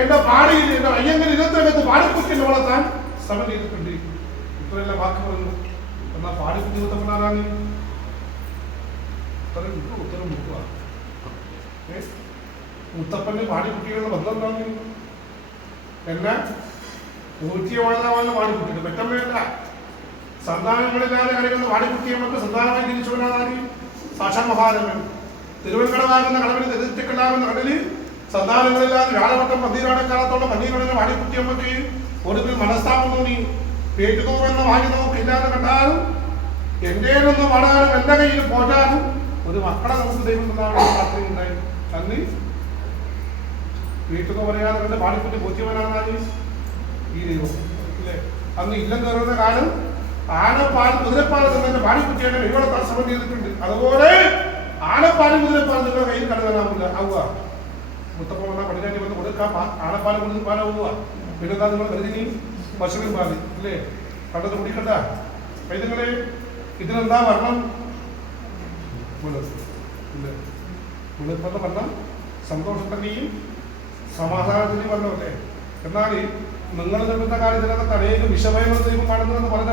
എന്റെ പാടിയിൽ എന്റെ അയ്യങ്ങൾ ഇരുപത്തിരണ്ടത്ത് പാടിക്കുട്ടിനെ വളർത്താൻ ശ്രമം ചെയ്തിട്ടുണ്ട്. ഇത്രയെല്ലാം വാക്ക് പറഞ്ഞു. എന്നാൽ പാടിക്കുട്ടി ഉത്തമനാണ് ഉത്തരം മുട്ടുക. മുത്തപ്പന്റെ പാടിക്കുട്ടികളുടെ ബന്ധം എന്താണ്? എന്നെ പൂർത്തിയ വളർത്താവാനുള്ള പാടിക്കുട്ടിയുണ്ട്. പെറ്റമ്മയല്ല, സന്താനങ്ങളില്ലാതെ കളിക്കുന്ന പാടിക്കുട്ടിയമ്മക്ക് സന്താനമായി തിരിച്ചവനാണ് സാക്ഷാൽ മഹാദേവൻ. തിരുവൻകടവാകുന്ന കടവിന് തെരുത്തിക്കണ്ടാകുന്ന കടലിൽ സന്താനങ്ങളില്ലാതെ വ്യാഴവട്ടം പന്തീരാടക്കാലത്തോളം പന്തീരടങ്ങുന്ന വാടിക്കുട്ടിയമ്മക്ക് ഒടുവിൽ മനസ്താപം തോന്നി. പേറ്റുതൂവെന്ന വാങ്ങി നമുക്ക് ഇല്ലാതെ കണ്ടാലും എൻ്റെയൊന്ന് പാടാനും എൻ്റെ കയ്യിൽ പോറ്റാനും ഒരു മക്കളെ നമുക്ക് ദൈവം പ്രാർത്ഥനയുണ്ടായി. അന്ന് വീട്ടുക പറയാതെ കണ്ട് പാടിക്കുട്ടി ബോധ്യവനാണ് ഈ ദൈവം അല്ലേ. അന്ന് ഇല്ലം കയറുന്ന കാലം ആനപ്പാൽ കുതിരപ്പാൽ തന്നെ പാടിക്കുട്ടിയുടെ കഴിവളത്താൻ ശ്രമം ചെയ്തിട്ടുണ്ട്. അതുപോലെ ആനപ്പാലും കുതിരപ്പാലും നിങ്ങളുടെ കയ്യിൽ കണ്ടുവരാമില്ല ആവുക. മുത്തപ്പ വന്നാൽ പടിഞ്ഞാറ്റി വന്ന് കൊടുക്കാം. ആനപ്പാലും കുതിരപ്പാലാവുക. പിന്നെന്താ നിങ്ങൾ കരുതിനി പശുവിൻ പാല് ഇല്ലേ കണ്ടത് കുടിക്കണ്ട. പൈതങ്ങളെ ഇതിനെന്താ വർണ്ണം? വെളുപ്പെന്ന് പറഞ്ഞാൽ സന്തോഷത്തിന്റെയും സമാധാനത്തിന്റെയും വർണ്ണമല്ലേ. എന്നാൽ നിങ്ങൾ നിർമ്മിച്ച കാര്യത്തിനകത്ത് അനേകം വിഷമയങ്ങൾ ദൈവം കാണുന്നതെന്ന് പറഞ്ഞ